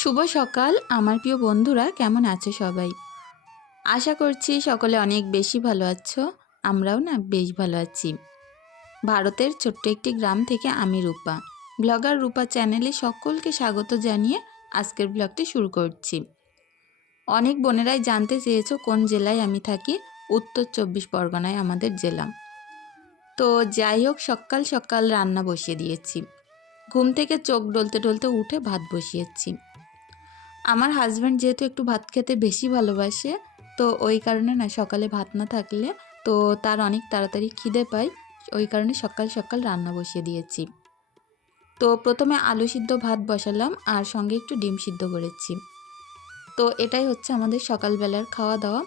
শুভ সকাল, আমার প্রিয় বন্ধুরা, কেমন আছো সবাই? আশা করছি সকলে অনেক বেশি ভালো আছো, আমরাও না বেশ ভালো আছি। ভারতের ছোট্ট একটি গ্রাম থেকে আমি রূপা। ব্লগার রূপা চ্যানেলে সকলকে স্বাগত জানিয়ে আজকের ব্লগটি শুরু করছি। অনেক বোনেরাই জানতে চেয়েছো কোন জেলায় আমি থাকি, উত্তর চব্বিশ পরগনায় আমাদের জেলা। তো যাই হোক, সকাল সকাল রান্না বসিয়ে দিয়েছি। ঘুম থেকে চোখ ডলতে ডলতে উঠে ভাত বসিয়েছি। আমার হাজব্যান্ড যেহেতু একটু ভাত খেতে বেশি ভালোবাসে, তো ওই কারণে না সকালে ভাত না থাকলে তো তার অনেক তাড়াতাড়ি খিদে পায়, ওই কারণে সকাল সকাল রান্না বসিয়ে দিয়েছি। তো প্রথমে আলু সিদ্ধ ভাত বসালাম আর সঙ্গে একটু ডিম সিদ্ধ করেছি। তো এটাই হচ্ছে আমাদের সকালবেলার খাওয়া দাওয়া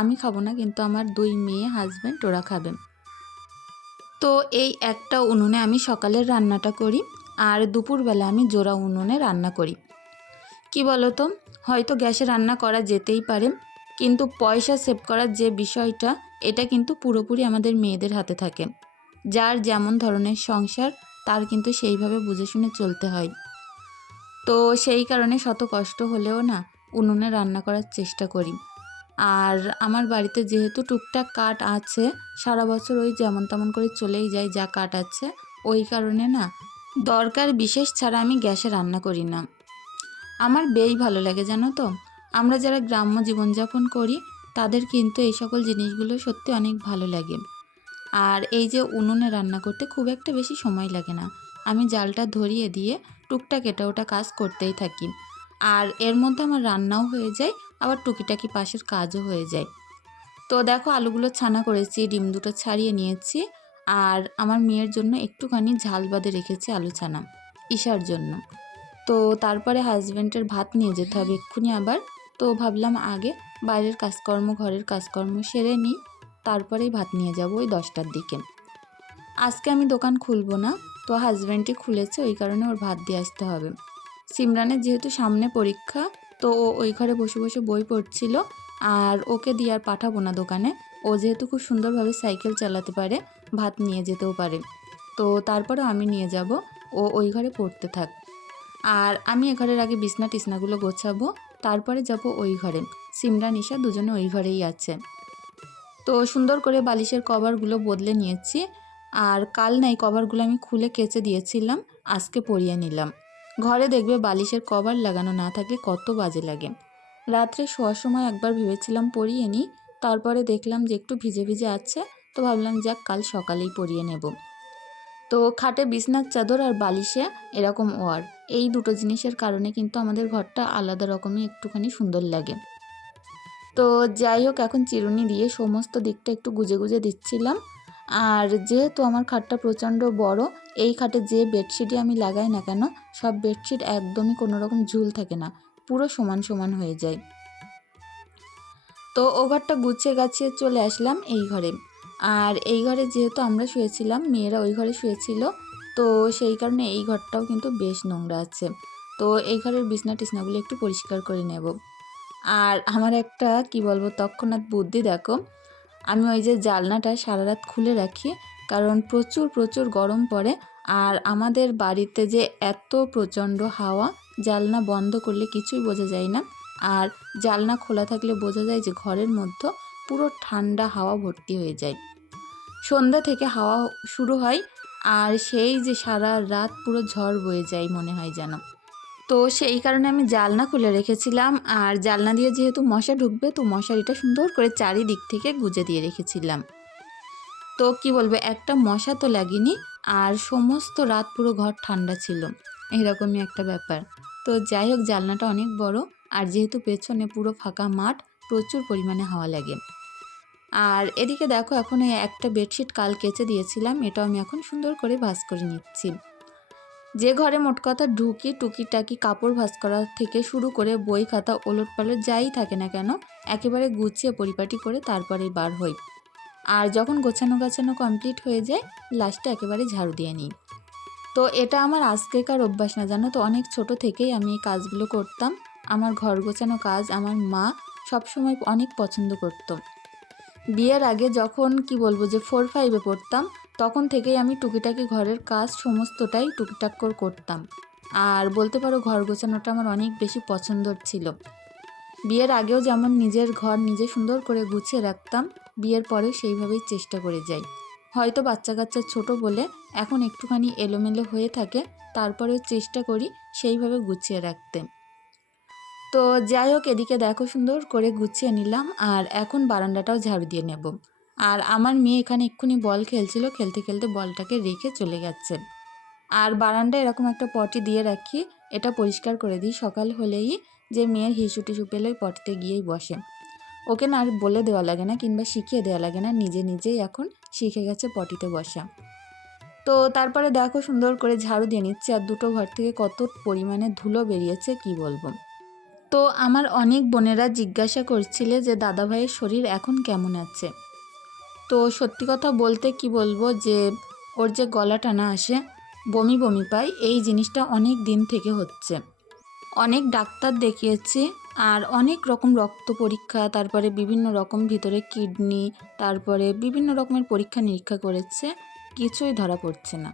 আমি খাব না কিন্তু আমার দুই মেয়ে হাজব্যান্ড ওরা খাবে। তো এই একটা উনুনে আমি সকালের রান্নাটা করি আর দুপুরবেলা আমি জোড়া উনুনে রান্না করি। কি বলতো? হয়তো গ্যাসে রান্না করা যেতেই পারে, কিন্তু পয়সা সেভ করার যে বিষয়টা, এটা কিন্তু পুরোপুরি আমাদের মেয়েদের হাতে থাকে। যার যেমন ধরনের সংসার, তার কিন্তু সেইভাবে বুঝে শুনে চলতে হয়। তো সেই কারণে শত কষ্ট হলেও না, উনুনে রান্না করার চেষ্টা করি। আর আমার বাড়িতে যেহেতু টুকটাক কাঠ আছে, সারা বছর ওই যেমন তেমন করে চলেই যায় যা কাঠ আছে, ওই কারণে না, দরকার বিশেষ ছাড়া আমি গ্যাসে রান্না করি না। আমার বেই ভালো লাগে, জানো তো। আমরা যারা গ্রাম্য জীবনযাপন করি, তাদের কিন্তু এই সকল জিনিসগুলো সত্যি অনেক ভালো লাগে। আর এই যে উনুনে রান্না করতে খুব একটা বেশি সময় লাগে না। আমি জালটা ধরিয়ে দিয়ে টুকটাক এটা ওটা কাজ করতেই থাকি। আর এর মধ্যে আমার রান্নাও হয়ে যায়, আবার টুকিটাকি পাশের কাজও হয়ে যায়। তো দেখো, আলুগুলো ছানা করেছি, ডিম দুটো ছাড়িয়ে নিয়েছি, আর আমার মেয়ের জন্য একটুখানি ঝাল বাদে রেখেছি আলু ছানা, ঈশার জন্য। তো তারপরে হাজব্যান্ডের ভাত নিয়ে যেতে হবে এক্ষুনি আবার। তো ভাবলাম আগে বাইরের কাজকর্ম, ঘরের কাজকর্ম সেরে নিই, তারপরেই ভাত নিয়ে যাব ওই দশটার দিকে। আজকে আমি দোকান খুলবো না, তো হাজব্যান্ডই খুলেছে, ওই কারণে ওর ভাত দিয়ে আসতে হবে। সিমরানের যেহেতু সামনে পরীক্ষা, তো ও ওই ঘরে বসে বসে বই পড়ছিল, আর ওকে দিয়ে আর পাঠাবো না দোকানে। ও যেহেতু খুব সুন্দরভাবে সাইকেল চালাতে পারে, ভাত নিয়ে যেতেও পারে। তো তারপরে আমি নিয়ে যাব, ও ওই ঘরে পড়তে থাক আর আমি এ ঘরের আগে বিছনা টিসনাগুলো গোছাবো, তারপরে যাব ওই ঘরে। সিমরা, নিশা দুজনে ওই ঘরেই আছে। তো সুন্দর করে বালিশের কভারগুলো বদলে নিয়েছি, আর কাল নাই কভারগুলো আমি খুলে কেচে দিয়েছিলাম, আজকে পরিয়ে নিলাম। ঘরে দেখবে বালিশের কভার লাগানো না থাকলে কত বাজে লাগে। রাত্রে শোয়ার সময় একবার ভেবেছিলাম পরিয়ে নিই, তারপরে দেখলাম যে একটু ভিজে ভিজে আছে, তো ভাবলাম যাক কাল সকালেই পরিয়ে নেব। তো খাটে বিছনার চাদর আর বালিশে এরকম ওয়ার। এই দুটো জিনিসের কারণে কিন্তু আমাদের ঘরটা আলাদা রকমই একটুখানি সুন্দর লাগে। তো যাই হোক, এখন চিরুনি দিয়ে সমস্ত দিকটা একটু গুজে গুজে দিচ্ছিলাম। আর যেহেতু আমার খাটটা প্রচণ্ড বড়, এই খাটে যে বেডশিটই আমি লাগাই না কেন, সব বেডশিট একদমই কোনো রকম ঝুল থাকে না, পুরো সমান সমান হয়ে যায়। তো ও ঘরটা গুছিয়ে গাছিয়ে চলে আসলাম এই ঘরে। আর এই ঘরে যেহেতু আমরা শুয়েছিলাম, মেয়েরা ওই ঘরে শুয়েছিল তো সেই কারণে এই ঘরটাও কিন্তু বেশ নোংরা আছে। তো এই ঘরের বিছনা টিসনাগুলো একটু পরিষ্কার করে নেব। আর আমার একটা, কি বলব, তৎক্ষণাৎ বুদ্ধি দেখো। আমি ওই যে জালনাটা সারা রাত খুলে রাখি, কারণ প্রচুর প্রচুর গরম পড়ে। আর আমাদের বাড়িতে যে এত প্রচণ্ড হাওয়া, জালনা বন্ধ করলে কিছুই বোঝা যায় না। আর জালনা খোলা থাকলে বোঝা যায় যে ঘরের মধ্যে পুরো ঠান্ডা হাওয়া ভর্তি হয়ে যায়। সন্ধ্যা থেকে হাওয়া শুরু হয় আর সেই যে সারা রাত পুরো ঝড় বয়ে যায় মনে হয় যেন। তো সেই কারণে আমি জালনা খুলে রেখেছিলাম আর জালনা দিয়ে যেহেতু মশা ঢুকবে, তো মশারিটা সুন্দর করে চারিদিক থেকে গুজে দিয়ে রেখেছিলাম। তো কি বলব, একটা মশা তো লাগেনি আর সমস্ত রাত পুরো ঘর ঠান্ডা ছিল। এরকমই একটা ব্যাপার। তো যাই হোক, জালনাটা অনেক বড় আর যেহেতু পেছনে পুরো ফাঁকা মাঠ, প্রচুর পরিমাণে হাওয়া লাগে। আর এদিকে দেখো, এখন এই একটা বেডশিট কাল কেচে দিয়েছিলাম এটা আমি এখন সুন্দর করে ভাঁজ করে নিচ্ছি। যে ঘরে মোট কথা ঢুকি, টুকিটাকি কাপড় ভাঁজ করা থেকে শুরু করে বই খাতা, ওলট পালট যাই থাকে না কেন, একেবারে গুছিয়ে পরিপাটি করে তারপরেই বার হই। আর যখন গোছানো গাছানো কমপ্লিট হয়ে যায় লাস্টে একেবারে ঝাড়ু দিয়ে নিই। তো এটা আমার আজকেকার অভ্যাস না, জানো তো, অনেক ছোট থেকেই আমি এই কাজগুলো করতাম। আমার ঘর গোছানো কাজ আমার মা সবসময় অনেক পছন্দ করতো। বিয়ের আগে যখন, কি বলব, যে ফোর ফাইভে পড়তাম, তখন থেকেই আমি টুকিটাকি ঘরের কাজ সমস্তটাই টুকিটাক করে করতাম। আর বলতে পারো, ঘর গোছানোটা আমার অনেক বেশি পছন্দর ছিল। বিয়ের আগেও যেমন নিজের ঘর নিজে সুন্দর করে গুছিয়ে রাখতাম, বিয়ের পরে সেইভাবেই চেষ্টা করে যাই। হয়তো বাচ্চা কাচ্চা ছোট বলে এখন একটুখানি এলোমেলো হয়ে থাকে, তারপরেও চেষ্টা করি সেইভাবে গুছিয়ে রাখতে। তো যাই হোক, এদিকে দেখো সুন্দর করে গুছিয়ে নিলাম আর এখন বারান্দাটাও ঝাড়ু দিয়ে নেব। আর আমার মেয়ে এখানে এক্ষুনি বল খেলছিল, খেলতে খেলতে বলটাকে রেখে চলে গেছে। আর বারান্দায় এরকম একটা পটি দিয়ে রাখি, এটা পরিষ্কার করে দিই। সকাল হলেই যে মেয়ের হিসু টিসু পেলে ওই পটিতে গিয়েই বসে। ওকে না আর বলে দেওয়া লাগে না কিংবা শিখিয়ে দেওয়া লাগে না, নিজে নিজেই এখন শিখে গেছে পটিতে বসা। তো তারপরে দেখো সুন্দর করে ঝাড়ু দিয়ে নিচ্ছে আর দুটো ঘর থেকে কত পরিমাণে ধুলো বেরিয়েছে, কি বলব। তো আমার অনেক বোনেরা জিজ্ঞাসা করছিলে যে, দাদাভাইয়ের শরীর এখন কেমন আছে? তো সত্যি কথা বলতে কি বলব যে, ওর যে গলা টানা আসে, বমি বমি পাই, এই জিনিসটা অনেক দিন থেকে হচ্ছে। অনেক ডাক্তার দেখিয়েছি আর অনেক রকম রক্ত পরীক্ষা, তারপরে বিভিন্ন রকম ভিতরে কিডনি, তারপরে বিভিন্ন রকমের পরীক্ষা নিরীক্ষা করেছে, কিছুই ধরা পড়ছে না।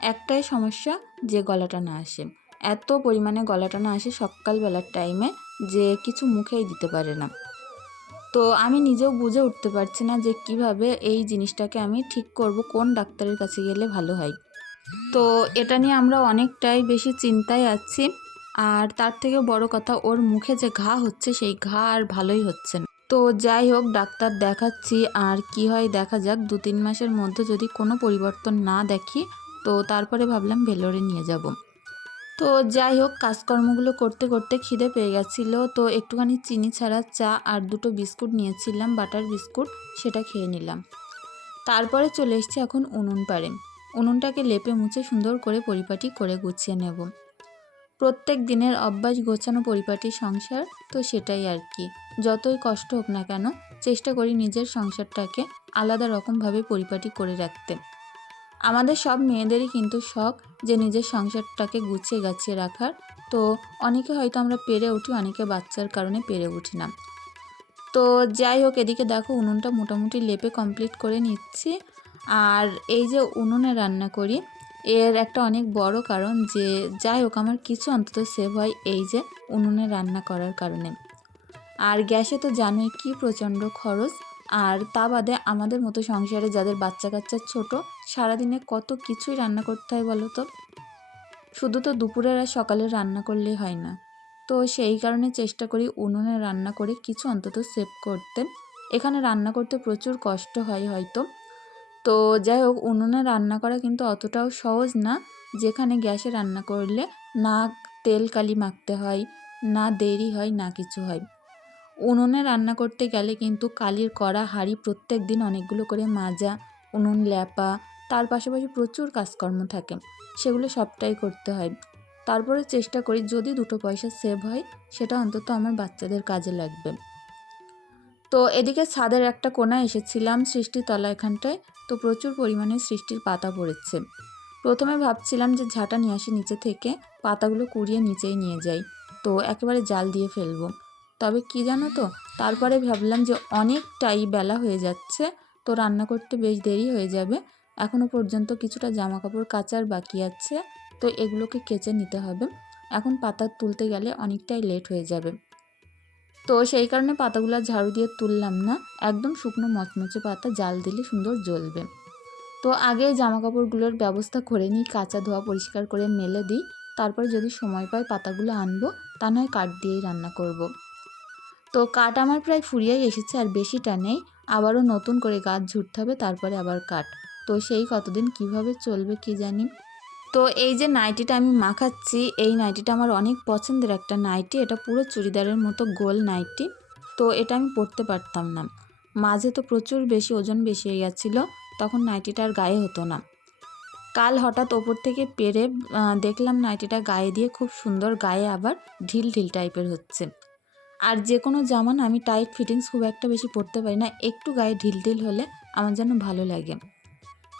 একটাই সমস্যা যে গলাটা না আসে। এত পরিমাণে গলাটা না আসে সকালবেলার টাইমে যে কিছু মুখেই দিতে পারে না। তো আমি নিজেও বুঝে উঠতে পারছি না যে কীভাবে এই জিনিসটাকে আমি ঠিক করব, কোন ডাক্তারের কাছে গেলে ভালো হয়। তো এটা নিয়ে আমরা অনেকটাই বেশি চিন্তায় আছি, আর তার থেকে বড় কথা ওর মুখে যে ঘা হচ্ছে, সেই ঘা আর ভালোই হচ্ছে না। তো যাই হোক, ডাক্তার দেখাচ্ছি, আর কি হয় দেখা যাক দু তিন মাসের মধ্যে যদি কোনো পরিবর্তন না দেখি, তো তারপরে ভাবলাম ভেলোরে নিয়ে যাব। তো যাই হোক, কাজকর্মগুলো করতে করতে খিদে পেয়ে গেছিল। তো একটুখানি চিনি ছাড়া চা আর দুটো বিস্কুট নিয়েছিলাম, বাটার বিস্কুট, সেটা খেয়ে নিলাম। তারপরে চলে এসছি এখন উনুন পাড়ে। উনুনটাকে লেপে মুছে সুন্দর করে পরিপাটি করে গুছিয়ে নেব। প্রত্যেক দিনের অভ্যাস গোছানো পরিপাটি সংসার, তো সেটাই আর কি। যতই কষ্ট হোক না কেন, চেষ্টা করি নিজের সংসারটাকে আলাদা রকমভাবে পরিপাটি করে রাখতে। আমাদের সব মেয়েদেরই কিন্তু শখ যে নিজের সংসারটাকে গুছিয়ে গাছিয়ে রাখার। তো অনেকে হয়তো আমরা পেরে উঠি, অনেকে বাচ্চার কারণে পেরে উঠি না। তো যাই হোক, এদিকে দেখো উনুনটা মোটামুটি লেপে কমপ্লিট করে নিচ্ছি। আর এই যে উনুনে রান্না করি, এর একটা অনেক বড় কারণ যে, যাই হোক, আমার কিছু অন্তত সেভ হয় এই যে উনুনে রান্না করার কারণে। আর গ্যাসে তো জানোই কি প্রচণ্ড খরচ। আর তা বাদে আমাদের মতো সংসারে যাদের বাচ্চা কাচ্চা ছোট, সারাদিনে কত কিছুই রান্না করতে হয় বলো তো? শুধু তো দুপুরের আর সকালে রান্না করলেই হয় না। তো সেই কারণে চেষ্টা করি উনুনে রান্না করে কিছু অন্তত সেভ করতে। এখানে রান্না করতে প্রচুর কষ্ট হয় হয়তো। তো যাই হোক, উনুনে রান্না করা কিন্তু অতটাও সহজ না। যেখানে গ্যাসে রান্না করলে না তেল কালি মাখতে হয়, না দেরি হয়, না কিছু হয়। উনুনে রান্না করতে গেলে কিন্তু কালির কড়া, হাঁড়ি প্রত্যেক দিন অনেকগুলো করে মাজা, উনুন ল্যাপা, তার পাশাপাশি প্রচুর কাজকর্ম থাকে। সেগুলো সবটাই করতে হয়। তারপরে চেষ্টা করি যদি দুটো পয়সা সেভ হয়, সেটা অন্তত আমার বাচ্চাদের কাজে লাগবে। তো এদিকে ছাদের একটা কোণা এসেছিলাম সৃষ্টির তলা এখানটায়, তো প্রচুর পরিমাণে সৃষ্টির পাতা পড়েছে। প্রথমে ভাবছিলাম যে ঝাঁটা নিয়ে আসি নিচে থেকে, পাতাগুলো কুড়িয়ে নিচেই নিয়ে যাই। তো একেবারে জাল দিয়ে ফেলব। তবে কি জানো তো? তারপরে ভাবলাম যে অনেকটাই বেলা হয়ে যাচ্ছে, তো রান্না করতে বেশ দেরি হয়ে যাবে। এখনও পর্যন্ত কিছুটা জামা কাপড় কাচার বাকি আছে, তো এগুলোকে কেচে নিতে হবে। এখন পাতা তুলতে গেলে অনেকটাই লেট হয়ে যাবে। তো সেই কারণে পাতাগুলো ঝাড়ু দিয়ে তুললাম না। একদম শুকনো মচমচে পাতা, জাল দিলে সুন্দর জ্বলবে। তো আগে জামা কাপড়গুলোর ব্যবস্থা করে নিই, কাঁচা ধোয়া পরিষ্কার করে মেলে দিই। তারপর যদি সময় পাই পাতাগুলো আনব, তা নয় কাঠ দিয়েই রান্না করব। তো কাঠ আমার প্রায় ফুরিয়েই এসেছে আর বেশিটা নেই। আবারও নতুন করে গাছ ঝুড়তে হবে, তারপরে আবার কাঠ। তো সেই কতদিন কীভাবে চলবে কি জানি। তো এই যে নাইটিটা আমি মাখাচ্ছি, এই নাইটিটা আমার অনেক পছন্দের একটা নাইটি। এটা পুরো চুড়িদারের মতো গোল নাইটি। তো এটা আমি পরতে পারতাম না। মাঝে তো প্রচুর বেশি ওজন বেশি হয়ে গেছিল, তখন নাইটিটা আর গায়ে হতো না। কাল হঠাৎ ওপর থেকে পেরে দেখলাম নাইটিটা গায়ে দিয়ে খুব সুন্দর গায়ে আবার ঢিল ঢিল টাইপের হচ্ছে। আর যে কোনো জামা না আমি টাইট ফিটিংস খুব একটা বেশি পরতে পারি না, একটু গায়ে ঢিল ঢিল হলে আমার যেন ভালো লাগে।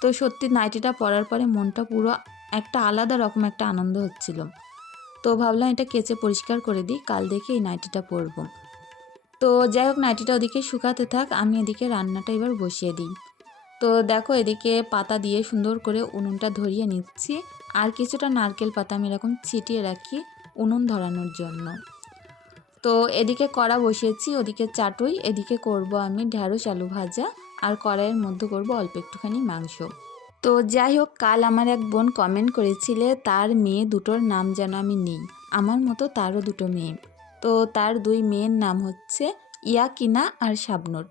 তো সত্যি নাইটিটা পরার পরে মনটা পুরো একটা আলাদা রকম একটা আনন্দ হচ্ছিল। তো ভাবলাম এটা কেচে পরিষ্কার করে দিই, কাল দেখে এই নাইটিটা পরবো। তো যাই হোক নাইটিটা ওদিকে শুকাতে থাক, আমি এদিকে রান্নাটা এবার বসিয়ে দিই। তো দেখো এদিকে পাতা দিয়ে সুন্দর করে উনুনটা ধরিয়ে নিচ্ছি, আর কিছুটা নারকেল পাতা আমি এরকম ছিটিয়ে রাখি উনুন ধরানোর জন্য। তো এদিকে কড়া বসিয়েছি, ওদিকে চাটুই, এদিকে করব আমি ঢ্যাঁড়স, আলু ভাজা, আর কড়াইয়ের মধ্যে করব অল্প একটুখানি মাংস। তো যাই হোক, কাল আমার এক বোন কমেন্ট করেছিলে, তার মেয়ে দুটোর নাম যেন আমি নিই। আমার মতো তারও দুটো মেয়ে। তো তার দুই মেয়ের নাম হচ্ছে ইয়াকিনা আর শাবনুর।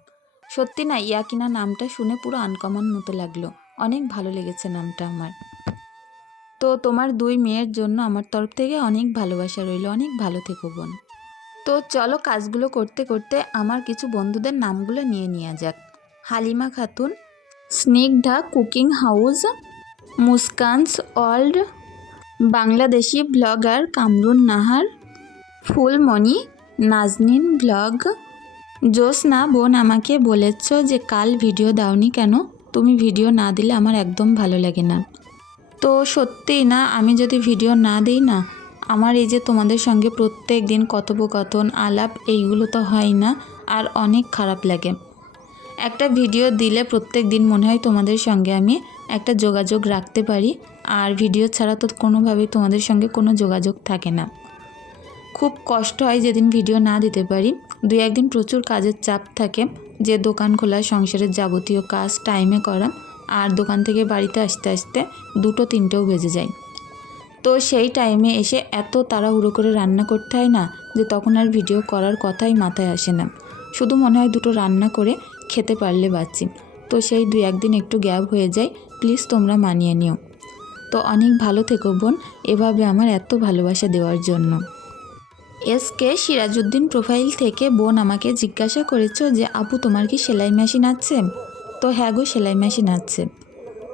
সত্যি না, ইয়াকিনা নামটা শুনে পুরো আনকমন মতো লাগল। অনেক ভালো লেগেছে নামটা আমার। তো তোমার দুই মেয়ের জন্য আমার তরফ থেকে অনেক ভালোবাসা রইল, অনেক ভালো থেকো বোন। তো চলো কাজগুলো করতে করতে আমার কিছু বন্ধুদের নামগুলো নিয়ে নেওয়া যাক। Halima Khatun, Snigdha cooking house, Muskan's world, Bangladeshi blogger Kamrun Nahar, Fulmoni, Naznin blog. Josna বোন আমাকে বলেছ যে কাল ভিডিও দাওনি কেন? তুমি ভিডিও না দিলে আমার একদম ভালো লাগে না। তো সত্যিই না, আমি যদি ভিডিও না দিই না আমার এই যে তোমাদের সঙ্গে প্রত্যেক দিন কথোপকথন, আলাপ, এইগুলো তো হয় না, আর অনেক খারাপ লাগে। একটা ভিডিও দিলে প্রত্যেক দিন মনে হয় তোমাদের সঙ্গে আমি একটা যোগাযোগ রাখতে পারি, আর ভিডিও ছাড়া তো কোনোভাবেই তোমাদের সঙ্গে কোনো যোগাযোগ থাকে না। খুব কষ্ট হয় যেদিন ভিডিও না দিতে পারি। দুই একদিন প্রচুর কাজের চাপ থাকে, যে দোকান খোলা, সংসারের যাবতীয় কাজ টাইমে করা, আর দোকান থেকে বাড়িতে আসতে আসতে দুটো, তিনটেও বেজে যায়। তো সেই টাইমে এসে এত তাড়াহুড়ো করে রান্না করতে হয় না যে তখন আর ভিডিও করার কথাই মাথায় আসে না। শুধু মনে হয় দুটো রান্না করে খেতে পারলে বাঁচি। তো সেই দুই একদিন একটু গ্যাপ হয়ে যায়, প্লিজ তোমরা মানিয়ে নিও। তো অনেক, ভালো থেকো বোন, এভাবে আমার এত ভালোবাসা দেওয়ার জন্য। এসকে সিরাজউদ্দিন প্রোফাইল থেকে বোন আমাকে জিজ্ঞাসা করেছ যে, আপু, তোমার কি সেলাই মেশিন আছে? তো হ্যাঁ গো, সেলাই মেশিন আছে।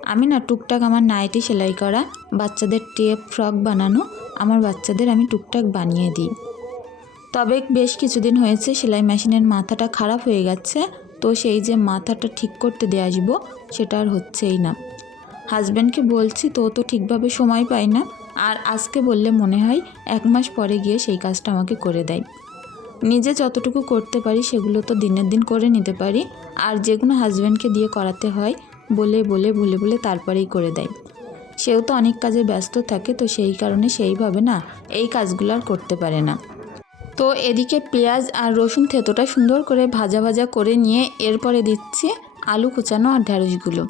আমি না টুকটাক আমার নাইটি সেলাই করা, বাচ্চাদের টেপ, ফ্রক বানানো, আমার বাচ্চাদের আমি টুকটাক বানিয়ে দিই। তবে বেশ কিছুদিন হয়েছে সেলাই মেশিনের মাথাটা খারাপ হয়ে গেছে, তো সেই যে মাথাটা ঠিক করতে দিয়ে আসব, সেটা আর হচ্ছেই না। হাজব্যান্ডকে বলছি, তো তো ঠিকভাবে সময় পাই না। আর আজকে বললে মনে হয় এক মাস পরে গিয়ে সেই কাজটা আমাকে করে দেয়। নিজে যতটুকু করতে পারি সেগুলো তো দিনের দিন করে নিতে পারি। আর যেগুলো হাজব্যান্ডকে দিয়ে করাতে হয় বলে বলে বলে বলে তারপরেই করে দেয়। সেও তো অনেক কাজে ব্যস্ত থাকে, তো সেই কারণে সেইভাবে না, এই কাজগুলো আর করতে পারে না। তো এদিকে পেঁয়াজ আর রসুন থেতোটা সুন্দর করে ভাজা ভাজা করে নিয়ে এরপরে দিচ্ছি আলু কুচানো আর ঢ্যাঁড়সগুলো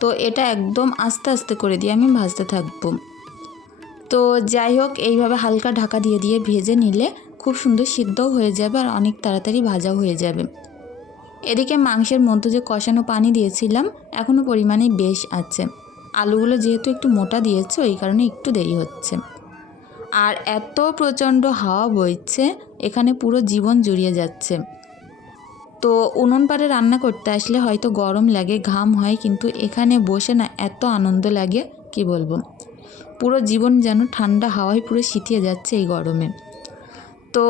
তো এটা একদম আস্তে আস্তে করে দিয়ে আমি ভাজতে থাকব। তো যাই হোক, এইভাবে হালকা ঢাকা দিয়ে দিয়ে ভেজে নিলে খুব সুন্দর সিদ্ধও হয়ে যাবে আর অনেক তাড়াতাড়ি ভাজাও হয়ে যাবে। এদিকে মাংসের মধ্যে যে কষানো পানি দিয়েছিলাম এখনও পরিমাণে বেশ আছে। আলুগুলো যেহেতু একটু মোটা দিয়েছে, ওই কারণে একটু দেরি হচ্ছে। আর এত প্রচণ্ড হাওয়া বইছে, এখানে পুরো জীবন জুড়িয়ে যাচ্ছে। তো উনুন পাড়ে রান্না করতে আসলে হয়তো গরম লাগে, ঘাম হয়, কিন্তু এখানে বসে না এত আনন্দ লাগে, কি বলব? পুরো জীবন যেন ঠান্ডা হাওয়ায় পুরো শীতিয়ে যাচ্ছে এই গরমে। তো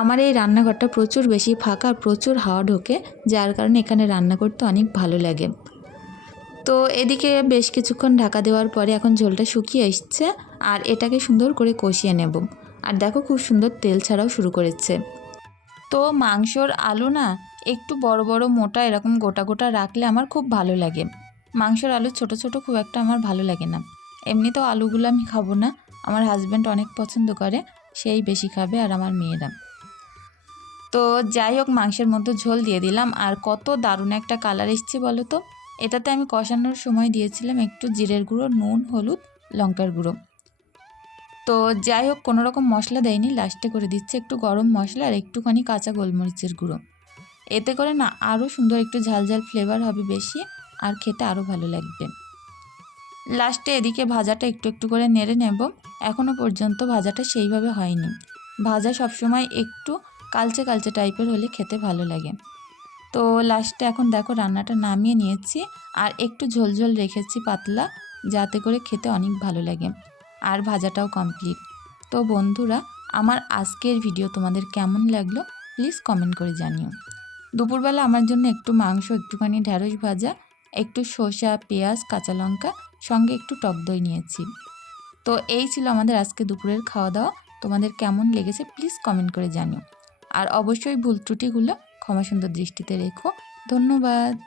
আমার এই রান্নাঘরটা প্রচুর বেশি ফাঁকা প্রচুর হাওয়া ঢোকে, যার কারণে এখানে রান্না করতে অনেক ভালো লাগে। তো এদিকে বেশ কিছুক্ষণ ঢাকা দেওয়ার পরে এখন ঝোলটা শুকিয়ে এসছে আর এটাকে সুন্দর করে কষিয়ে নেব। আর দেখো খুব সুন্দর তেল ছাড়াও শুরু করেছে। তো মাংসর আলু না, একটু বড় বড় মোটা এরকম গোটা গোটা রাখলে আমার খুব ভালো লাগে। মাংসর আলু ছোট ছোট খুব একটা আমার ভালো লাগে না। এমনিতেও আলুগুলো আমি খাব না, আমার হাজব্যান্ড অনেক পছন্দ করে। সেই বেশি খাবে আর আমার মেয়েরা। তো যাই হোক, মাংসের মধ্যে ঝোল দিয়ে দিলাম। আর কত দারুণ একটা কালার এসছে বলো তো? এটাতে আমি কষানোর সময় দিয়েছিলাম একটু জিরের গুঁড়ো, নুন, হলুদ, লঙ্কার গুঁড়ো। তো যাই হোক, কোনো রকম মশলা দেয়নি। লাস্টে করে দিচ্ছে একটু গরম মশলা আর একটুখানি কাঁচা গোলমরিচের গুঁড়ো। এতে করে না আরও সুন্দর একটু ঝাল ঝাল ফ্লেভার হবে বেশি আর খেতে আরও ভালো লাগবে। লাস্টে এদিকে ভাজাটা একটু একটু করে নেড়ে নেব। এখনও পর্যন্ত ভাজাটা সেইভাবে হয়নি। ভাজা সবসময় একটু কালচে কালচে টাইপের হলে খেতে ভালো লাগে। তো লাস্টে এখন দেখো রান্নাটা নামিয়ে নিয়েছি আর একটু ঝোল ঝোল রেখেছি পাতলা, যাতে করে খেতে অনেক ভালো লাগে। আর ভাজাটাও কমপ্লিট। তো বন্ধুরা, আমার আজকের ভিডিও তোমাদের কেমন লাগল প্লিজ কমেন্ট করে জানিও। দুপুরবেলা আমার জন্য একটু মাংস, একটুখানি ঢ্যাঁড়স ভাজা, একটু শসা, পেঁয়াজ, কাঁচা লঙ্কা সঙ্গে একটু টক দই নিয়েছি। তো এই ছিল আমাদের আজকে দুপুরের খাওয়া দাওয়া তোমাদের কেমন লেগেছে প্লিজ কমেন্ট করে জানিও। আর অবশ্যই ভুল ত্রুটিগুলো ক্ষমাসুন্দর দৃষ্টিতে রেখো। ধন্যবাদ।